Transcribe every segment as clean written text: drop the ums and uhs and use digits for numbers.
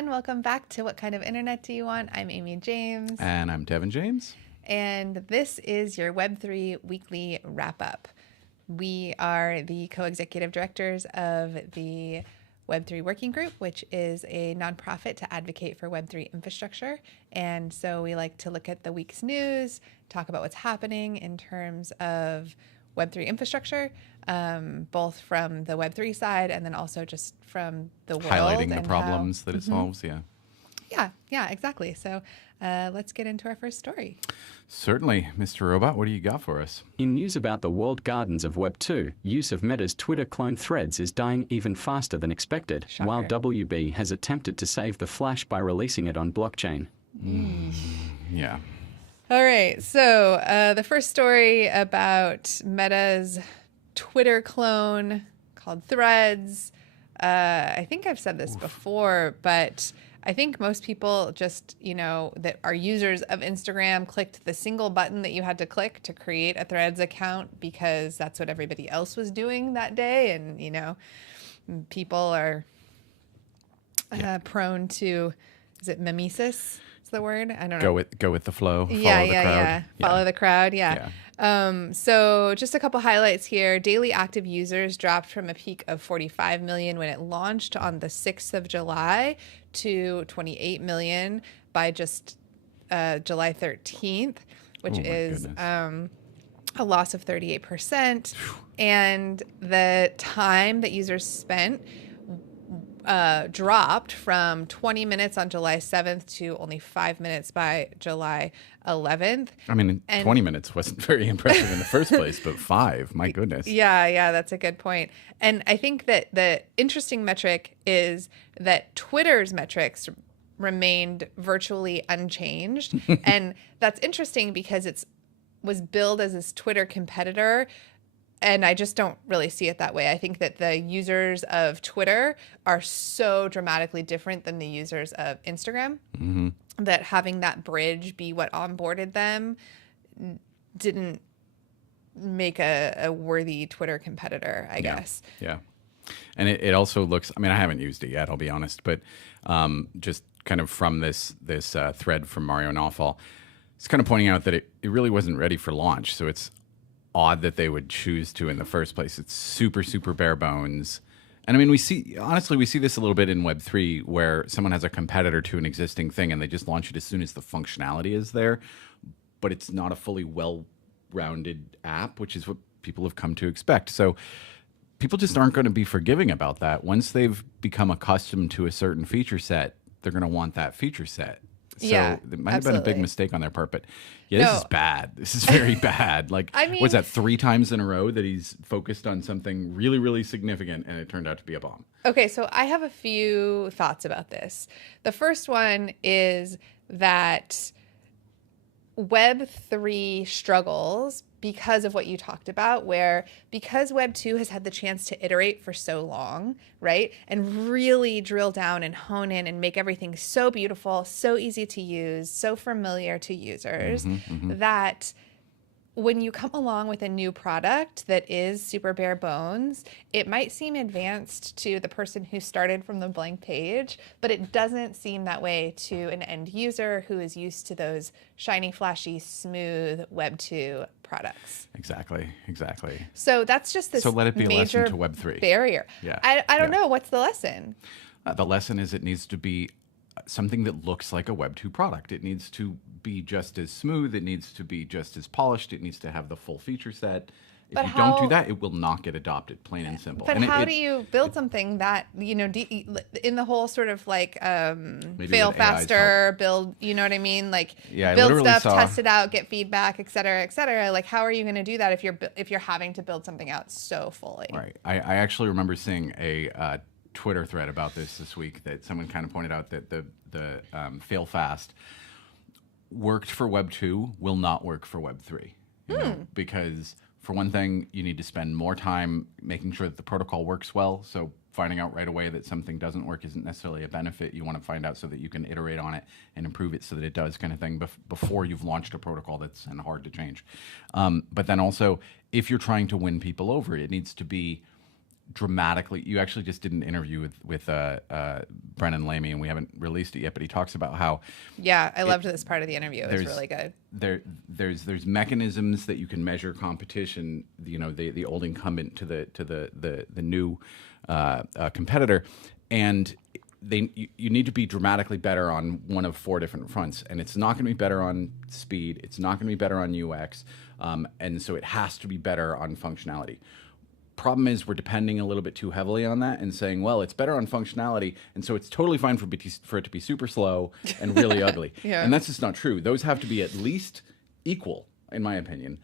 everyone. Welcome back to What Kind of Internet Do You Want? I'm Amy James. And I'm Devon James. And this is your Web3 Weekly Wrap-up. We are the co-executive directors of the Web3 Working Group, which is a nonprofit to advocate for Web3 infrastructure. And so we like to look at the week's news, talk about what's happening in terms of Web3 infrastructure, both from the Web3 side and then also just from the world. Highlighting the problems that it solves, Yeah, exactly. So let's get into our first story. Certainly. Mr. Robot, what do you got for us? In news about the walled gardens of Web 2, use of Meta's Twitter clone Threads is dying even faster than expected, Shocker. while WB has attempted to save the Flash by releasing it on blockchain. Yeah. All right. So the first story about Meta's Twitter clone called Threads. I think I've said this before, but I think most people just, that are users of Instagram clicked the single button that you had to click to create a Threads account because that's what everybody else was doing that day. And, people are prone to, is it mimesis? Is the word? I don't know. Go with the flow. Follow Yeah. the crowd. Follow the crowd. Yeah. So just a couple highlights here. Daily active users dropped from a peak of 45 million when it launched on the 6th of July to 28 million by just July 13th, which is a loss of 38%. And the time that users spent dropped from 20 minutes on July 7th to only 5 minutes by July 11th. I mean, 20 minutes wasn't very impressive in the first place, but 5, my goodness. Yeah, that's a good point. And I think that the interesting metric is that Twitter's metrics remained virtually unchanged. And that's interesting because it was billed as this Twitter competitor. And I just don't really see it that way. I think that the users of Twitter are so dramatically different than the users of Instagram that having that bridge be what onboarded them didn't make a worthy Twitter competitor, I guess. Yeah. And it also looks, I mean, I haven't used it yet, I'll be honest, but just kind of from this thread from Mario Nawfal, it's kind of pointing out that it really wasn't ready for launch. So it's odd that they would choose to in the first place. It's super, super bare bones. And I mean, we see this a little bit in Web3 where someone has a competitor to an existing thing and they just launch it as soon as the functionality is there, but it's not a fully well-rounded app, which is what people have come to expect. So people just aren't going to be forgiving about that. Once they've become accustomed to a certain feature set, they're going to want that feature set. So it might have been a big mistake on their part, but this is bad. This is very bad. Like, I mean, what's that, 3 times in a row that he's focused on something really, really significant and it turned out to be a bomb? Okay, so I have a few thoughts about this. The first one is that Web3 struggles because of what you talked about, where because Web 2 has had the chance to iterate for so long, right? And really drill down and hone in and make everything so beautiful, so easy to use, so familiar to users, that when you come along with a new product that is super bare bones, it might seem advanced to the person who started from the blank page, but it doesn't seem that way to an end user who is used to those shiny, flashy, smooth Web 2 products. Exactly. So that's just this so let it be major a lesson to Web3 barrier. Yeah. I don't know. What's the lesson? The lesson is it needs to be something that looks like a Web 2 product. It needs to be just as smooth. It needs to be just as polished. It needs to have the full feature set. If you don't do that, it will not get adopted, plain and simple. But how do you build something that, in the whole sort of like fail faster, build, you know what I mean? Like build stuff, test it out, get feedback, et cetera, et cetera. Like how are you going to do that if you're having to build something out so fully? Right. I actually remember seeing a Twitter thread about this week that someone kind of pointed out that the fail fast worked for Web 2 will not work for Web 3. Because for one thing, you need to spend more time making sure that the protocol works well. So finding out right away that something doesn't work isn't necessarily a benefit. You want to find out so that you can iterate on it and improve it so that it does, kind of thing, before you've launched a protocol that's kind of hard to change. But then also, if you're trying to win people over, it needs to be dramatically. You actually just did an interview with Brennan Lamy, and we haven't released it yet, but he talks about how I loved this part of the interview. It was really good. There's mechanisms that you can measure competition. You know, the old incumbent to the new competitor, and you need to be dramatically better on one of 4 different fronts, and it's not going to be better on speed. It's not going to be better on UX, and so it has to be better on functionality. Problem is, we're depending a little bit too heavily on that and saying, well, it's better on functionality, and so it's totally fine for it to be super slow and really ugly. Yeah. And that's just not true. Those have to be at least equal, in my opinion,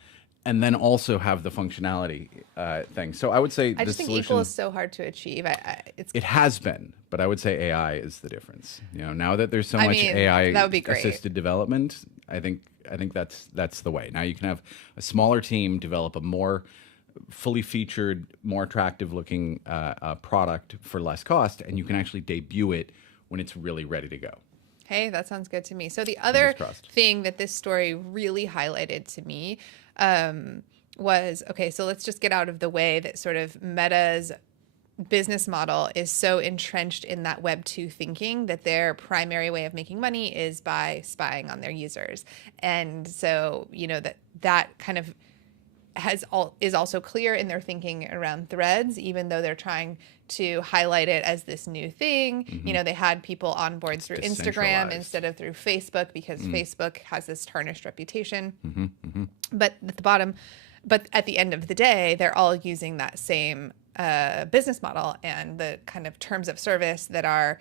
and then also have the functionality thing. So I would say I just think equal is so hard to achieve. It has been, but I would say AI is the difference. You know, now that there's so much AI that would be great. assisted development, I think that's the way. Now you can have a smaller team develop a more fully featured, more attractive looking product for less cost, and you can actually debut it when it's really ready to go. Hey, that sounds good to me. So the other thing that this story really highlighted to me was, okay, so let's just get out of the way that sort of Meta's business model is so entrenched in that Web 2 thinking that their primary way of making money is by spying on their users. And so, you know, that kind of is also clear in their thinking around threads, even though they're trying to highlight it as this new thing. Mm-hmm. You know, they had people on board through Instagram instead of through Facebook because Facebook has this tarnished reputation. Mm-hmm. Mm-hmm. But at the end of the day, they're all using that same business model and the kind of terms of service that are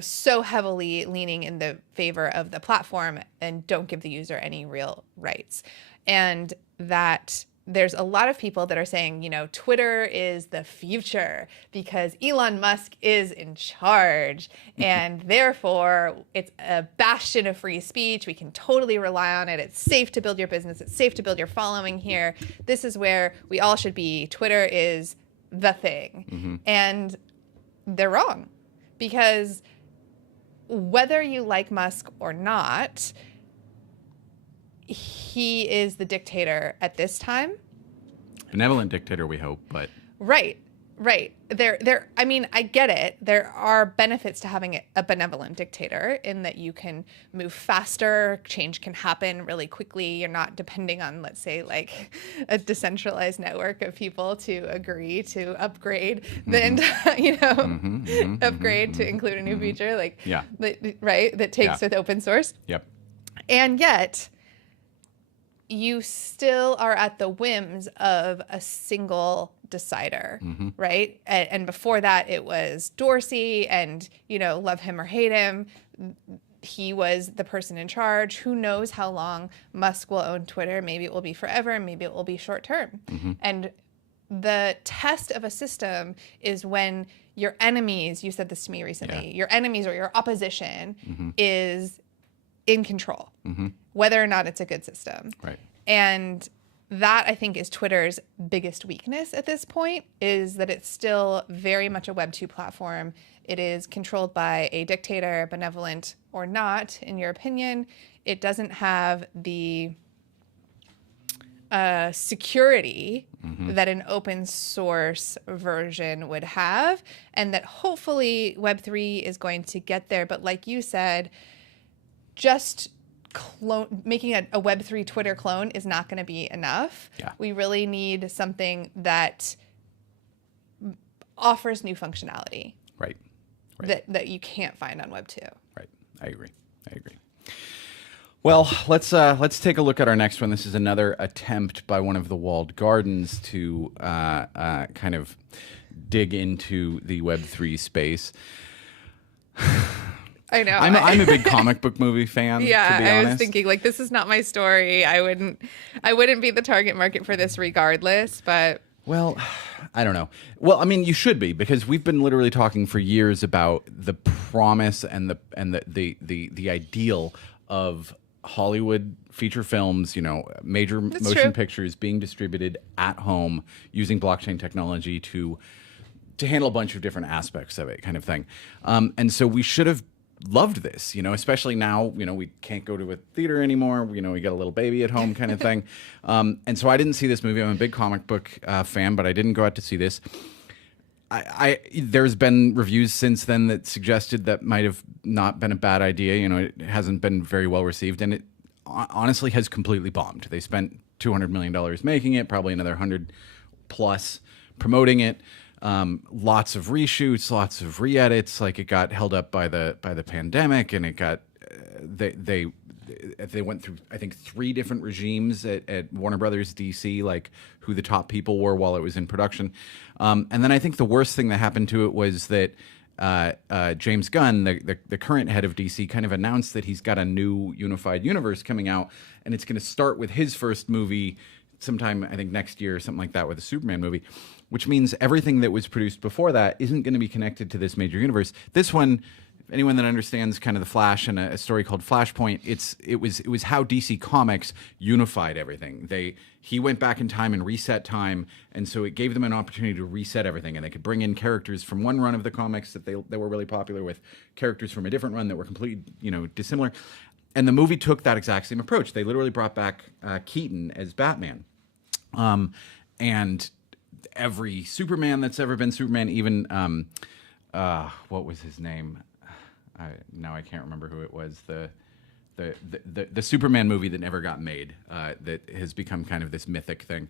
so heavily leaning in the favor of the platform and don't give the user any real rights. And that there's a lot of people that are saying, you know, Twitter is the future because Elon Musk is in charge and therefore it's a bastion of free speech. We can totally rely on it. It's safe to build your business. It's safe to build your following here. This is where we all should be. Twitter is the thing. Mm-hmm. And they're wrong because whether you like Musk or not, he is the dictator at this time. Benevolent dictator, we hope, but... Right. I mean, I get it. There are benefits to having a benevolent dictator in that you can move faster, change can happen really quickly. You're not depending on, let's say, like a decentralized network of people to agree to upgrade upgrade to include a new feature, that takes with open source. Yep. And yet, you still are at the whims of a single decider, right? And before that, it was Dorsey and, love him or hate him. He was the person in charge. Who knows how long Musk will own Twitter? Maybe it will be forever. Maybe it will be short term. Mm-hmm. And the test of a system is when your enemies, you said this to me recently, your enemies or your opposition is in control, whether or not it's a good system. Right. And that, I think, is Twitter's biggest weakness at this point, is that it's still very much a Web 2 platform. It is controlled by a dictator, benevolent or not, in your opinion. It doesn't have the security that an open source version would have, and that hopefully Web3 is going to get there. But like you said, just making a Web3 Twitter clone is not going to be enough. Yeah. We really need something that offers new functionality. Right. That you can't find on Web 2. Right. I agree. Well, let's take a look at our next one. This is another attempt by one of the walled gardens to kind of dig into the Web3 space. I know. I'm a big comic book movie fan. Yeah, to be honest. I was thinking this is not my story. I wouldn't be the target market for this regardless. But well, I don't know. Well, I mean, you should be, because we've been literally talking for years about the promise and the ideal of Hollywood feature films, major motion pictures being distributed at home using blockchain technology to handle a bunch of different aspects of it, kind of thing. And so we should have loved this, especially now, we can't go to a theater anymore. We got a little baby at home kind of thing. And so I didn't see this movie. I'm a big comic book fan, but I didn't go out to see this. There's been reviews since then that suggested that might have not been a bad idea. It hasn't been very well received, and it honestly has completely bombed. They spent $200 million making it, probably another 100 plus promoting it. Lots of reshoots, lots of re-edits. Like, it got held up by the pandemic, and it got they went through, I think, 3 different regimes at Warner Brothers DC, like who the top people were while it was in production. And then I think the worst thing that happened to it was that James Gunn, the current head of DC, kind of announced that he's got a new unified universe coming out, and it's going to start with his first movie sometime, I think, next year or something like that, with a Superman movie, which means everything that was produced before that isn't going to be connected to this major universe. This one, anyone that understands kind of the Flash and a story called Flashpoint, it was how DC Comics unified everything. He went back in time and reset time, and so it gave them an opportunity to reset everything, and they could bring in characters from one run of the comics that they were really popular with, characters from a different run that were completely dissimilar. And the movie took that exact same approach. They literally brought back Keaton as Batman, and every Superman that's ever been Superman, even what was his name? Now I can't remember who it was. The Superman movie that never got made, that has become kind of this mythic thing.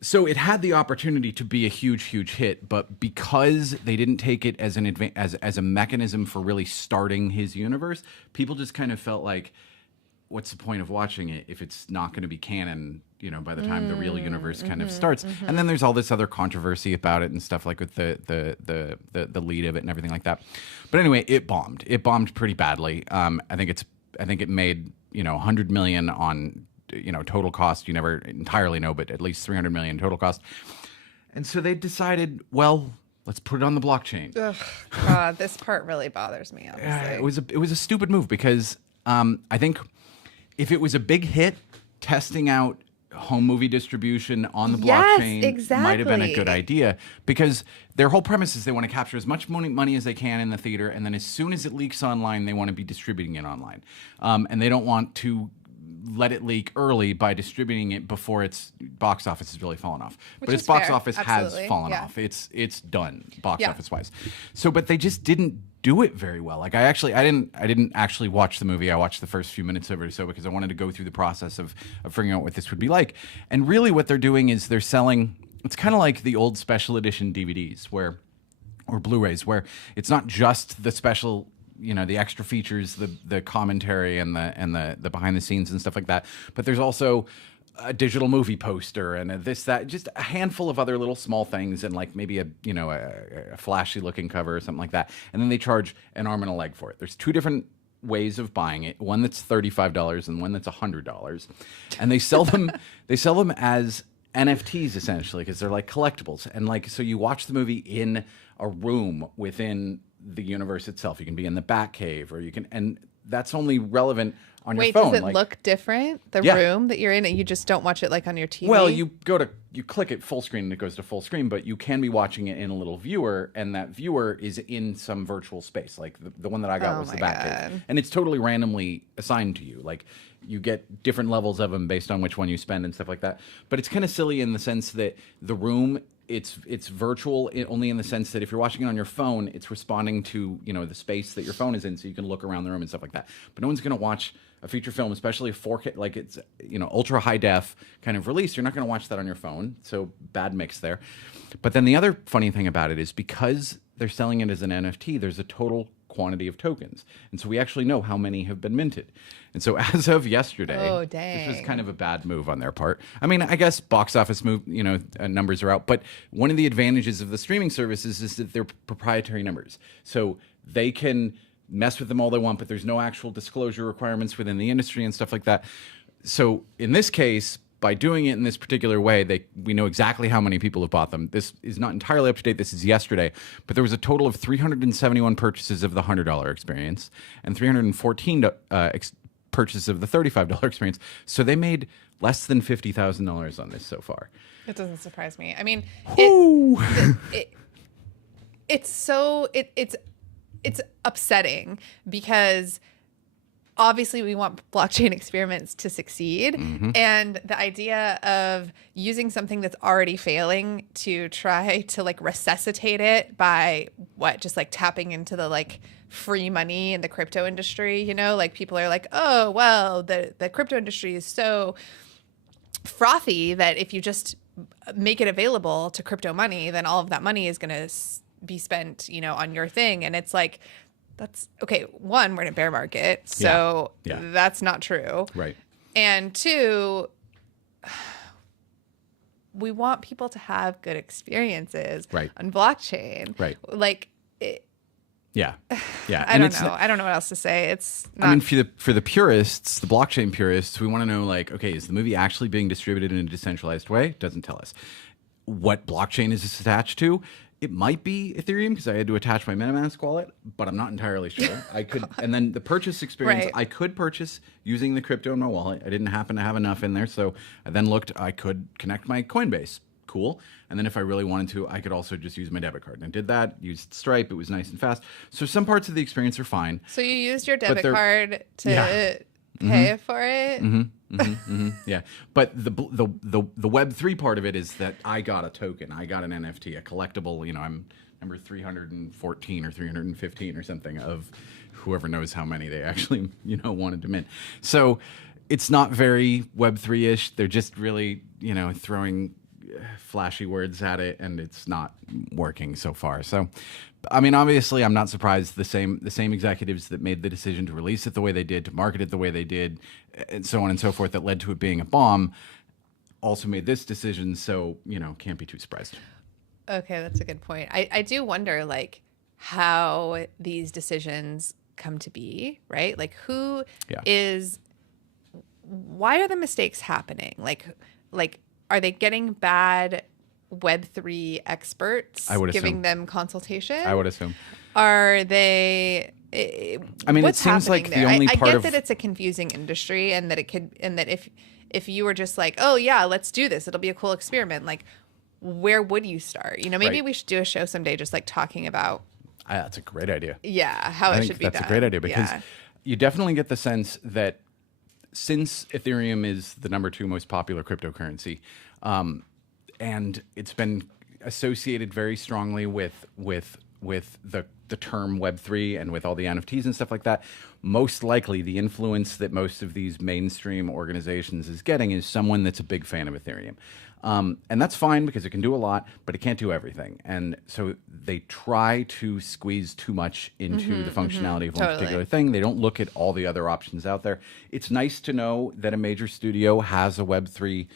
So it had the opportunity to be a huge, huge hit, but because they didn't take it as as a mechanism for really starting his universe, people just kind of felt like, what's the point of watching it if it's not going to be canon, by the time the real universe kind of starts? And then there's all this other controversy about it and stuff, like with the lead of it and everything like that. But anyway, it bombed. It bombed pretty badly. I think it made, $100 million on, total cost. You never entirely know, but at least $300 million total cost. And so they decided, well, let's put it on the blockchain. Ugh, God, this part really bothers me, honestly. It was a stupid move because I think if it was a big hit, testing out home movie distribution on the blockchain might have been a good idea, because their whole premise is they want to capture as much money as they can in the theater, and then as soon as it leaks online, they want to be distributing it online. And they don't want to let it leak early by distributing it before its box office has really fallen off. But its box office has fallen off. It's done box office wise. So, but they just didn't do it very well. Like, I didn't actually watch the movie. I watched the first few minutes of it or so because I wanted to go through the process of figuring out what this would be like. And really what they're doing is they're selling, it's kind of like the old special edition DVDs or Blu-rays, where it's not just the special, the extra features, the commentary and the behind the scenes and stuff like that, but there's also a digital movie poster and just a handful of other little small things, and like maybe a flashy looking cover or something like that. And then they charge an arm and a leg for it. There's 2 different ways of buying it. One that's $35 and one that's $100. And they sell them as NFTs essentially, because they're like collectibles. And like, so you watch the movie in a room within the universe itself. You can be in the Batcave, or you can, and that's only relevant on your phone. Does it look different, the room that you're in, and you just don't watch it like on your TV? Well, you click it full screen and it goes to full screen, but you can be watching it in a little viewer, and that viewer is in some virtual space. Like the one that I got was the Batcave. And it's totally randomly assigned to you. Like, you get different levels of them based on which one you spend and stuff like that. But it's kind of silly in the sense that the room, it's virtual only in the sense that if you're watching it on your phone, it's responding to the space that your phone is in, so you can look around the room and stuff like that. But no one's going to watch a feature film, especially a 4K, like it's ultra high def kind of release. You're not going to watch that on your phone, so bad mix there. But then the other funny thing about it is, because they're selling it as an NFT, there's a total quantity of tokens, and so we actually know how many have been minted. And so as of yesterday, this was kind of a bad move on their part. I mean, I guess box office numbers are out, but one of the advantages of the streaming services is that they're proprietary numbers, so they can mess with them all they want, but there's no actual disclosure requirements within the industry and stuff like that. So in this case, by doing it in this particular way, we know exactly how many people have bought them. This is not entirely up to date. This is yesterday, but there was a total of 371 purchases of the $100 experience and 314 purchases of the $35 experience. So they made less than $50,000 on this so far. It doesn't surprise me. I mean, it's it's upsetting because obviously we want blockchain experiments to succeed. And the idea of using something that's already failing to try to like resuscitate it by just like tapping into the like free money in the crypto industry, you know, like people are like, oh, well, the crypto industry is so frothy that if you just make it available to crypto money, then all of that money is going to be spent, you know, on your thing. And it's like, that's okay. One, we're in a bear market, so that's not true. Right. And two, we want people to have good experiences on blockchain. Right. Like, yeah. I don't know. I don't know what else to say. It's not. I mean, for the purists, the blockchain purists, we want to know, like, okay, is the movie actually being distributed in a decentralized way? Doesn't tell us. What blockchain is this attached to? It might be Ethereum because I had to attach my MetaMask wallet, but I'm not entirely sure. I could, and then the purchase experience, I could purchase using the crypto in my wallet. I didn't happen to have enough in there, so I then looked. I could connect my Coinbase. Cool. And then if I really wanted to, I could also just use my debit card. And I did that, used Stripe. It was nice and fast. So some parts of the experience are fine. So you used your debit card to pay for it? Yeah. But the Web3 part of it is that I got a token. I got an NFT, a collectible, you know, I'm number 314 or 315 or something of whoever knows how many they actually, you know, wanted to mint. So it's not very Web3-ish. They're just really, you know, throwing flashy words at it, and it's not working so far. So, I mean, obviously, I'm not surprised. The same executives that made the decision to release it the way they did, to market it the way they did, and so on and so forth, that led to it being a bomb, also made this decision. So, you know, can't be too surprised. Okay, that's a good point. I do wonder, like, how these decisions come to be, right? Like, why are the mistakes happening? Like, are they getting bad Web3 experts giving them consultation? I would assume. Are they? I mean, it seems like the only part of... I get that it's a confusing industry, and that if you were just like, oh yeah, let's do this, it'll be a cool experiment. Like, where would you start? You know, maybe we should do a show someday just like talking about. That's a great idea. Yeah, how it should be done. That's a great idea because you definitely get the sense that since Ethereum is the #2 most popular cryptocurrency, and it's been associated very strongly with the term Web3 and with all the NFTs and stuff like that, most likely the influence that most of these mainstream organizations is getting is someone that's a big fan of Ethereum. And that's fine because it can do a lot, but it can't do everything. And so they try to squeeze too much into the functionality of one particular thing. They don't look at all the other options out there. It's nice to know that a major studio has a Web3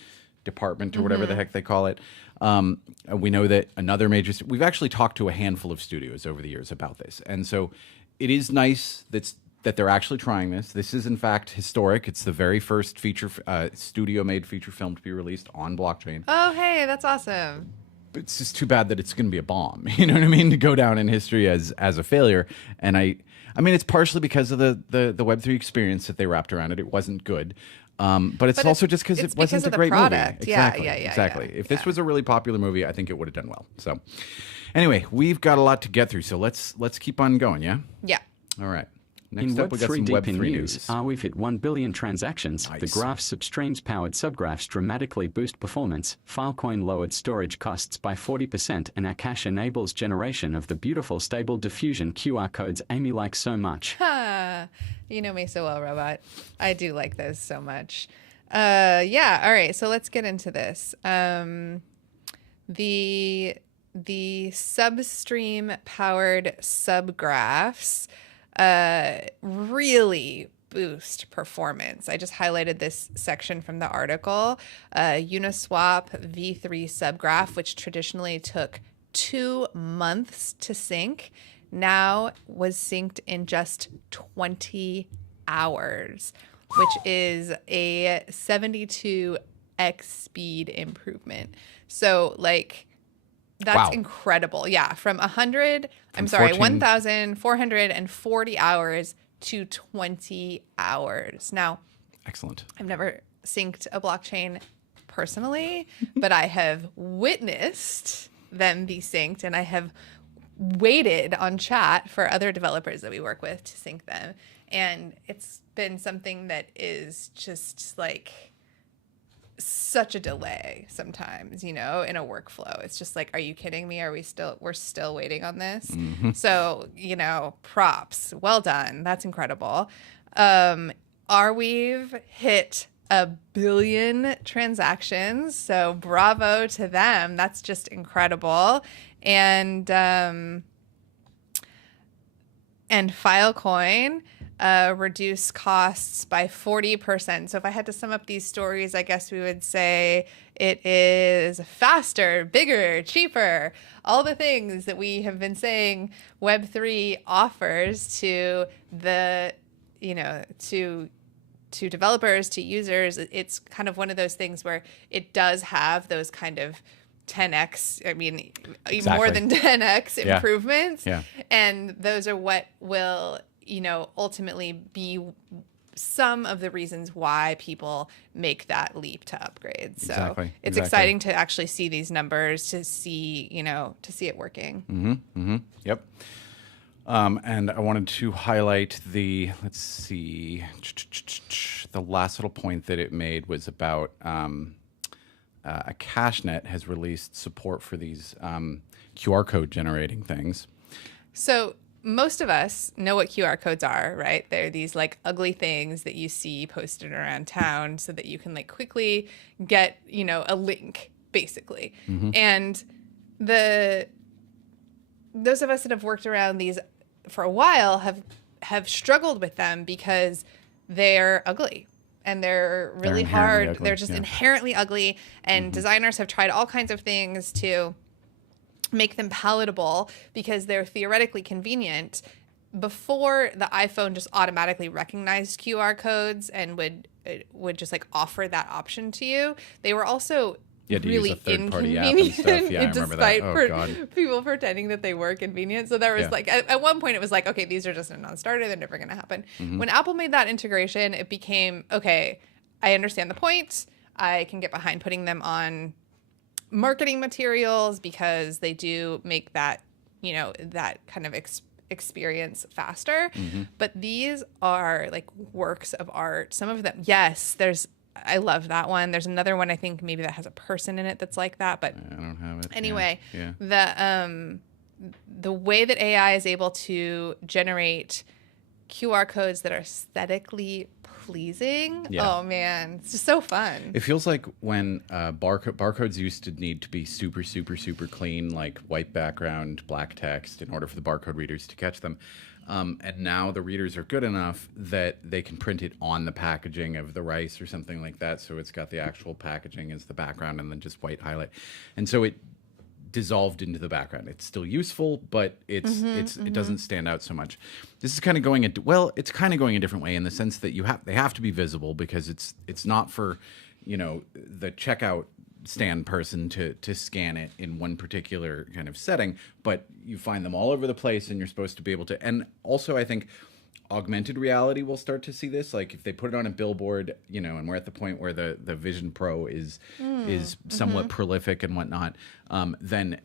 department or whatever the heck they call it. We know that another major... We've actually talked to a handful of studios over the years about this. And so it is nice that they're actually trying this. This is, in fact, historic. It's the very first studio-made feature film to be released on blockchain. Oh, hey, that's awesome. It's just too bad that it's going to be a bomb. You know what I mean? To go down in history as a failure. And I mean, it's partially because of the Web3 experience that they wrapped around it. It wasn't good. But it's also just because it wasn't a great product. Movie. Exactly. Exactly. If this was a really popular movie, I think it would have done well. So anyway, we've got a lot to get through. So let's keep on going, yeah? Yeah. All right. Next up, we got some DePIN news. Arweave hit 1 billion transactions. Nice. The graph's substreams-powered subgraphs dramatically boost performance. Filecoin lowered storage costs by 40%, and Akash enables generation of the beautiful stable diffusion QR codes Amy likes so much. You know me so well, Robot. I do like those so much. Yeah. All right. So let's get into this. The substream-powered subgraphs really boost performance. I just highlighted this section from the article. Uniswap v3 subgraph, which traditionally took 2 months to sync, now was synced in just 20 hours, which is a 72x speed improvement. So, like, that's incredible. Yeah, from 1,440 hours to 20 hours. Now, excellent. I've never synced a blockchain personally, but I have witnessed them be synced, and I have waited on chat for other developers that we work with to sync them. And it's been something that is just like such a delay sometimes, you know, in a workflow. It's just like, are you kidding me? We're still waiting on this. So, you know, props. Well done. That's incredible. Arweave hit 1 billion transactions. So bravo to them. That's just incredible. And Filecoin reduced costs by 40%. So if I had to sum up these stories, I guess we would say it is faster, bigger, cheaper, all the things that we have been saying Web3 offers to the, you know, to developers, to users. It's kind of one of those things where it does have those kind of 10x, I mean, more than 10x improvements. Yeah. And those are what will, you know, ultimately be some of the reasons why people make that leap to upgrade. So it's exciting to actually see these numbers, to see, you know, to see it working. Yep. And I wanted to highlight the last little point that it made was about Akashnet has released support for these QR code generating things. So most of us know what QR codes are, right? They're these like ugly things that you see posted around town so that you can like quickly get, you know, a link basically. And those of us that have worked around these for a while have struggled with them because they're ugly. And they're really hard. Ugly. They're just inherently ugly. And designers have tried all kinds of things to make them palatable because they're theoretically convenient. Before the iPhone just automatically recognized QR codes and would just like offer that option to you, they were also really inconvenient, despite people pretending that they were convenient. So there was like, at one point it was like, okay, these are just a non-starter. They're never going to happen. When Apple made that integration, it became, okay, I understand the point. I can get behind putting them on marketing materials because they do make that, you know, that kind of experience faster. But these are like works of art. Some of them, yes, I love that one. There's another one I think maybe that has a person in it that's like that, but I don't have it. Anyway, the way that AI is able to generate QR codes that are aesthetically pleasing, oh man, it's just so fun. It feels like when barcodes used to need to be super, super, super clean, like white background, black text, in order for the barcode readers to catch them. And now the readers are good enough that they can print it on the packaging of the rice or something like that. So it's got the actual packaging as the background and then just white highlight. And so it dissolved into the background. It's still useful, but it doesn't stand out so much. This is kind of going it's kind of going a different way in the sense that they have to be visible because it's not for, you know, the checkout stand person to scan it in one particular kind of setting, but you find them all over the place and you're supposed to be able to. And also I think augmented reality will start to see this. Like if they put it on a billboard, you know, and we're at the point where the Vision Pro is somewhat prolific and whatnot, then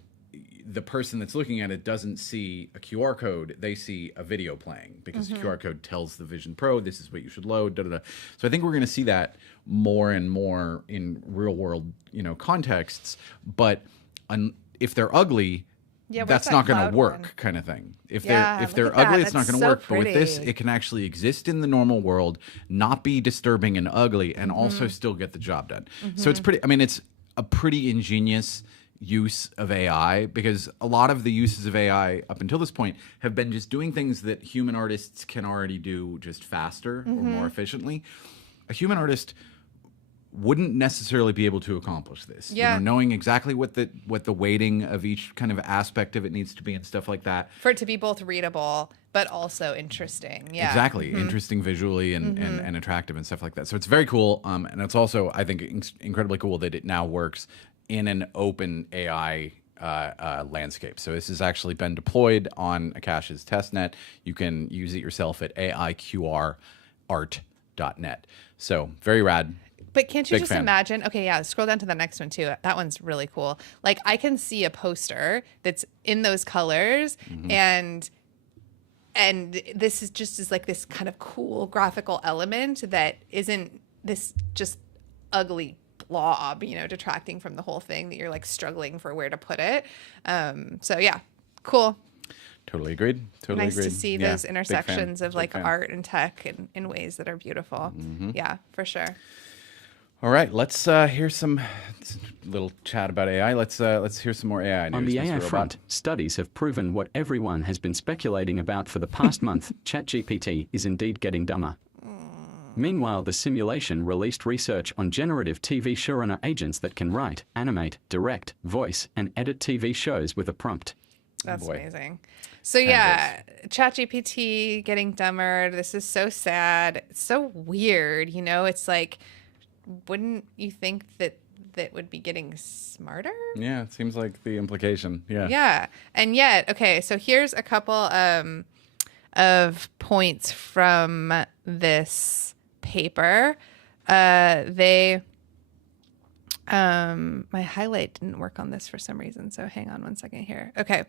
the person that's looking at it doesn't see a QR code, they see a video playing because the QR code tells the Vision Pro, this is what you should load, So I think we're going to see that more and more in real world, you know, contexts, but if they're ugly, that's not going to work kind of thing. If they're ugly, it's not going to work. But with this, it can actually exist in the normal world, not be disturbing and ugly, and also still get the job done. So it's it's a pretty ingenious use of AI, because a lot of the uses of AI up until this point have been just doing things that human artists can already do just faster or more efficiently. A human artist wouldn't necessarily be able to accomplish this. You know, knowing exactly what the weighting of each kind of aspect of it needs to be and stuff like that. For it to be both readable but also interesting. Yeah. Exactly. Interesting visually and attractive and stuff like that. So it's very cool. And it's also, I think, incredibly cool that it now works in an open AI landscape. So this has actually been deployed on Akash's testnet. You can use it yourself at aiqrart.net. So very rad. But can't you Big just fan. imagine? Okay, yeah, scroll down to the next one too. That one's really cool. Like I can see a poster that's in those colors and this is just is like this kind of cool graphical element that isn't this just ugly blob, detracting from the whole thing that you're like struggling for where to put it. So yeah, cool. Totally agreed. Totally Nice agreed. to see Yeah, those big intersections fan. of Big like fan. art and tech in ways that are beautiful. Yeah, for sure. All right, let's hear some little chat about AI. Let's hear some more AI news. On the Mr. AI Robot. front, studies have proven what everyone has been speculating about for the past month. ChatGPT is indeed getting dumber. Meanwhile, the simulation released research on generative TV showrunner agents that can write, animate, direct, voice, and edit TV shows with a prompt. That's boy. amazing. So yeah, ChatGPT getting dumber. This is so sad. It's so weird. It's like, wouldn't you think that would be getting smarter? Yeah, it seems like the implication. Yeah. Yeah. And yet, okay, so here's a couple of points from this paper. My highlight didn't work on this for some reason, so hang on one second here. Okay.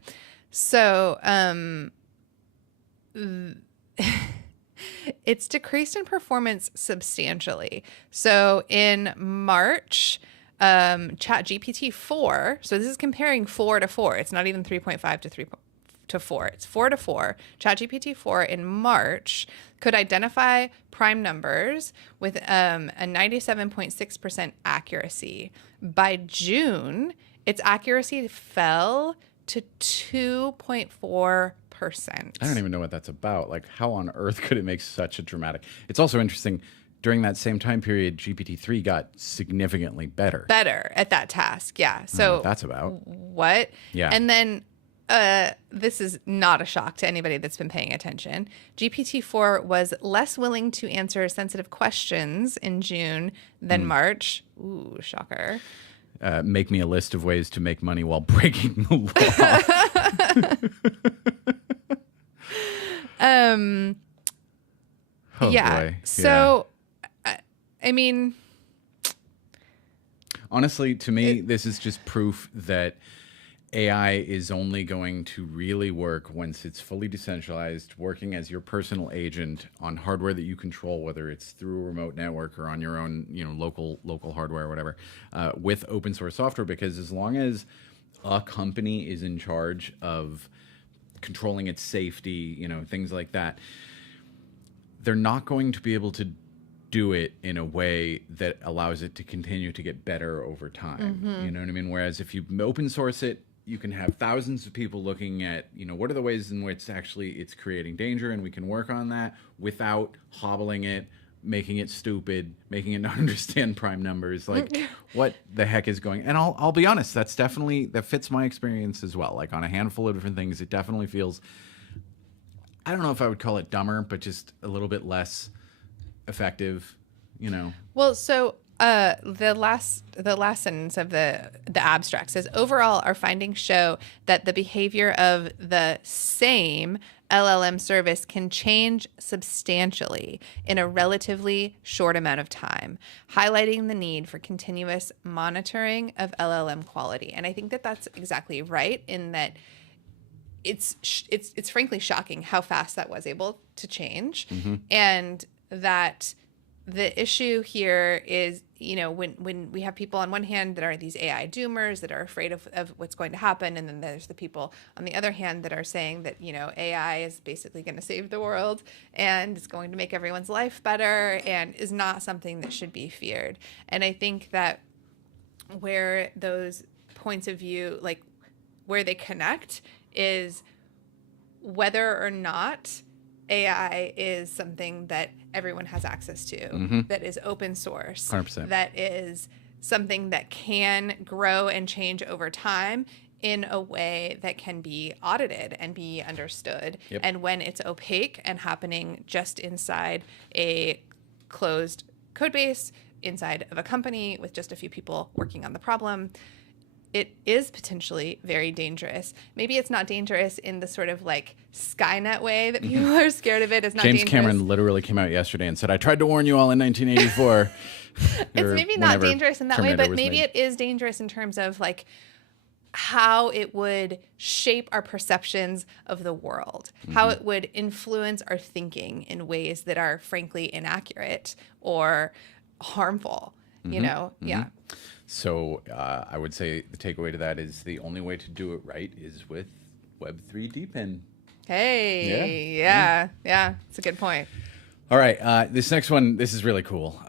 So, it's decreased in performance substantially. So in March, ChatGPT 4, so this is comparing 4 to 4. It's not even 3.5 to 4. It's 4 to 4. ChatGPT 4 in March could identify prime numbers with a 97.6% accuracy. By June, its accuracy fell to 2.4%. I don't even know what that's about. Like, how on earth could it make such a dramatic? It's also interesting. During that same time period, GPT-3 got significantly better. Better at that task, yeah. I don't know So what that's about. what? Yeah. And then this is not a shock to anybody that's been paying attention. GPT-4 was less willing to answer sensitive questions in June than March. Ooh, shocker. Make me a list of ways to make money while breaking the law. Oh, yeah. boy. So, I mean, honestly, to me, this is just proof that AI is only going to really work once it's fully decentralized, working as your personal agent on hardware that you control, whether it's through a remote network or on your own, local hardware or whatever, with open source software. Because as long as a company is in charge of controlling its safety, things like that, they're not going to be able to do it in a way that allows it to continue to get better over time. You know what I mean? Whereas if you open source it, you can have thousands of people looking at, what are the ways in which actually it's creating danger, and we can work on that without hobbling it, making it stupid, making it not understand prime numbers. Like, what the heck is going? And I'll be honest, that fits my experience as well. Like, on a handful of different things, it definitely feels, I don't know if I would call it dumber, but just a little bit less effective, Well, so the last sentence of the abstract says, overall, our findings show that the behavior of the same LLM service can change substantially in a relatively short amount of time, highlighting the need for continuous monitoring of LLM quality. And I think that that's exactly right, in that it's frankly shocking how fast that was able to change, and that the issue here is, when we have people on one hand that are these AI doomers that are afraid of what's going to happen, and then there's the people on the other hand that are saying that, AI is basically going to save the world and it's going to make everyone's life better and is not something that should be feared. And I think that where those points of view, like where they connect, is whether or not AI is something that everyone has access to, that is open source, 100%. that is something that can grow and change over time in a way that can be audited and be understood. Yep. And when it's opaque and happening just inside a closed code base, inside of a company with just a few people working on the problem, it is potentially very dangerous. Maybe it's not dangerous in the sort of like Skynet way that people are scared of it. It's not James dangerous. Cameron literally came out yesterday and said, "I tried to warn you all in 1984." It's maybe not dangerous in that way, but maybe it is dangerous in terms of like how it would shape our perceptions of the world, how it would influence our thinking in ways that are frankly inaccurate or harmful, you know? Yeah. So I would say the takeaway to that is the only way to do it right is with Web3 DePIN. Hey, yeah, it's a good point. All right, this next one, this is really cool.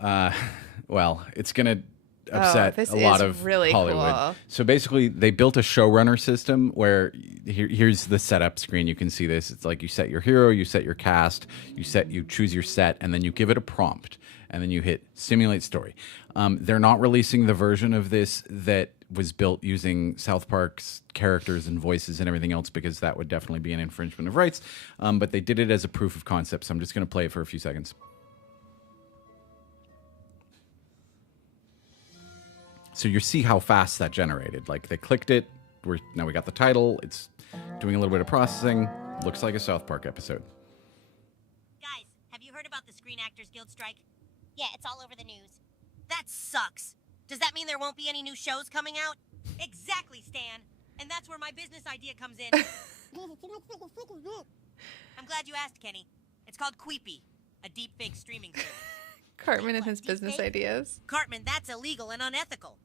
Well, it's going to upset a lot of really Hollywood. Cool. So basically, they built a showrunner system where here's the setup screen. You can see this. It's like you set your hero, you set your cast, you choose your set, and then you give it a prompt, and then you hit simulate story. They're not releasing the version of this that was built using South Park's characters and voices and everything else because that would definitely be an infringement of rights. But they did it as a proof of concept. So I'm just going to play it for a few seconds. So you see how fast that generated. Like they clicked it. Now we got the title. It's doing a little bit of processing. Looks like a South Park episode. Guys, have you heard about the Screen Actors Guild strike? Yeah, it's all over the news. That sucks. Does that mean there won't be any new shows coming out? Exactly, Stan. And that's where my business idea comes in. I'm glad you asked, Kenny. It's called Queepy, a deepfake streaming service. Cartman and his business ideas. Cartman, that's illegal and unethical.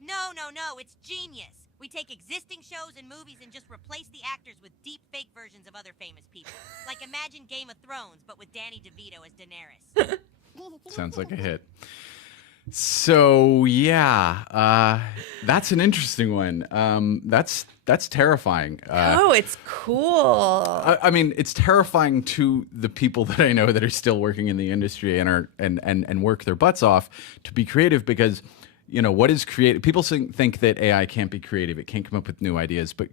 No, it's genius. We take existing shows and movies and just replace the actors with deep fake versions of other famous people. Like imagine Game of Thrones, but with Danny DeVito as Daenerys. Sounds like a hit. So yeah, that's an interesting one. That's terrifying. It's cool. I mean, it's terrifying to the people that I know that are still working in the industry and work their butts off to be creative because, you know, what is creative? People think that AI can't be creative. It can't come up with new ideas. But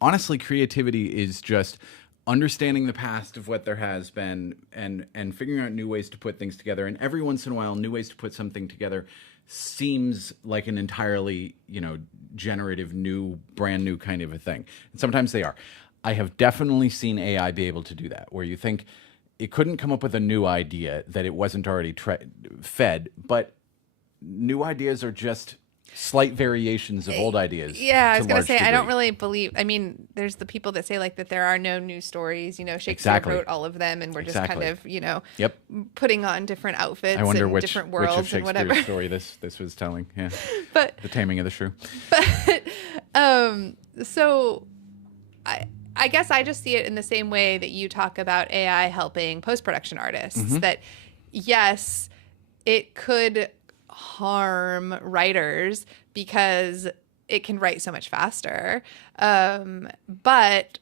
honestly, creativity is just understanding the past of what there has been and figuring out new ways to put things together. And every once in a while, new ways to put something together seems like an entirely, you know, generative, new, brand new kind of a thing. And sometimes they are. I have definitely seen AI be able to do that, where you think it couldn't come up with a new idea that it wasn't already fed, but new ideas are just slight variations of old ideas. Yeah, I was going to say, I don't really believe, I mean, there's the people that say like that there are no new stories, you know, Shakespeare wrote all of them and we're just kind of, you know, putting on different outfits I wonder and which, different worlds which of and whatever. story this was telling. Yeah. But The Taming of the Shrew. But, so I guess I just see it in the same way that you talk about AI helping post-production artists, that yes, it could harm writers because it can write so much faster. But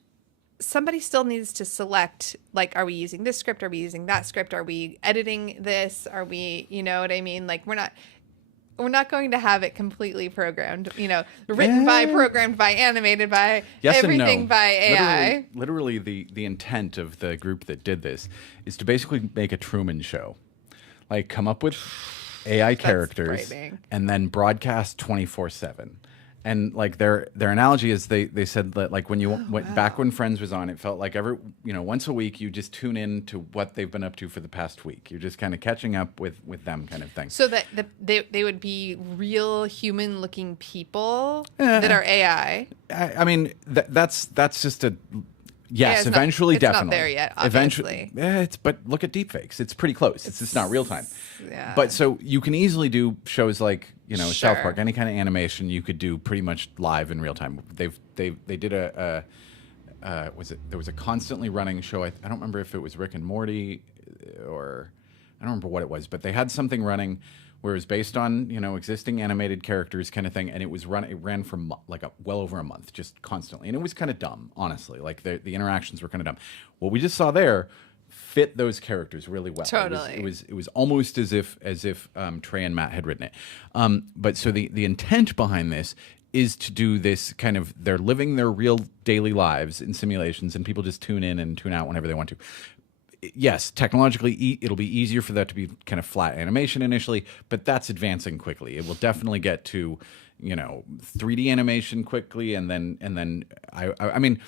somebody still needs to select, like, are we using this script? Are we using that script? Are we editing this? Are we, you know what I mean? Like, we're not going to have it completely programmed, you know, written by, programmed by, animated by, everything by AI. Literally the intent of the group that did this is to basically make a Truman Show. Like, come up with AI characters and then broadcast 24/7. And like their analogy is they said that like when you went back when Friends was on, it felt like once a week you just tune in to what they've been up to for the past week. You're just kind of catching up with them kind of thing. So that they would be real human looking people that are AI. I mean that's just a yes, eventually it's definitely. Not there yet, obviously. Eventually, but look at deepfakes. It's pretty close. It's just not real time. Yeah. But so you can easily do shows like, you know, Sure. South Park, any kind of animation you could do pretty much live in real time. They did there was a constantly running show. I don't remember if it was Rick and Morty or I don't remember what it was, but they had something running where it was based on, you know, existing animated characters kind of thing, and it ran for like well over a month, just constantly, and it was kind of dumb, honestly. Like the interactions were kind of dumb. What we just saw there fit those characters really well. Totally, it was almost as if Trey and Matt had written it. But so the intent behind this is to do this kind of, they're living their real daily lives in simulations, and people just tune in and tune out whenever they want to. Yes, technologically, it'll be easier for that to be kind of flat animation initially, but that's advancing quickly. It will definitely get to, 3D animation quickly, and then I mean,